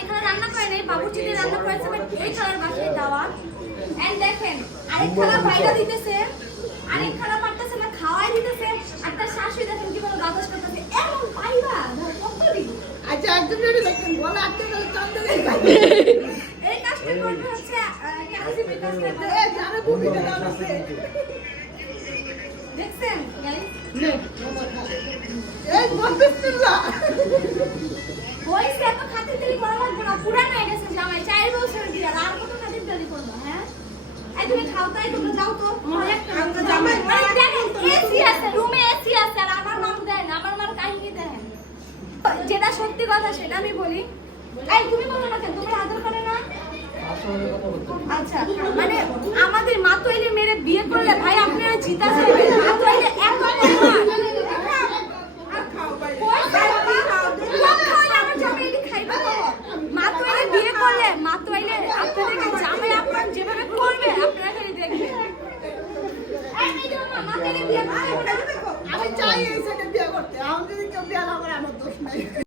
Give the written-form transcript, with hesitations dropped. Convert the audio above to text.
এখানে রান্না করে নাই, বাবুর্চিতে রান্না করেছে, বাট এই খালার বাসায় দাওয়াত। এন্ড দেখেন আরেক খালা বাইরে দিতেছে, আরেক খালা পারতেছে না খাওয়াই দিতেছে, আর তার শাশুড়ি দেখেন কিভাবে বাতাস করতেছে। এমন পাইবা কত দিন। আচ্ছা একদম রেডি দেখেন বলা আটকে গেল চন্দনে এই কাজটা করবে হচ্ছে কাজিমের কাজ করতে। এই জানে ভূমিকা দাও আছে দেখছেন গাইস? এই বিসমিল্লাহ হইছে এত খাতিরদারি করা লাগবে না, পুরান হয়ে গেছে জামাই 4 বছর দিয়ে, আর কত খাতিরদারি করবো? হ্যাঁ এই তুমি খাও তাই, তোমরা যাও তো। আমরা জামাই মানে দেখেন এসি আছে, রুমে এসি আছে, আর আমার নাম দেন, আমার মার কাহিনী দেন। যেটা সত্যি কথা সেটা আমি বলি। এই তুমি বলো না কেন, তোমার আদর করে না? আচ্ছা মানে আমাদের মাতোয়াইলে মেরে বিয়ে করলে ভাই আপনারা জিতা যাবেন। মাতোয়াইলে এত পরিমাণ মাতোয়াইলে বিয়ে করলে, মাতোয়াইলে আপনাদেরকে জামাই আপনার যেভাবে করবে আপনারা খালি দেখবেন। এই মেয়ে মাতোয়াইলে বিয়ে করলে আমি চাই এই ছেলে বিয়ে করতে। আমি যদি কেউ বিয়ে না করে আমার দোষ নাই।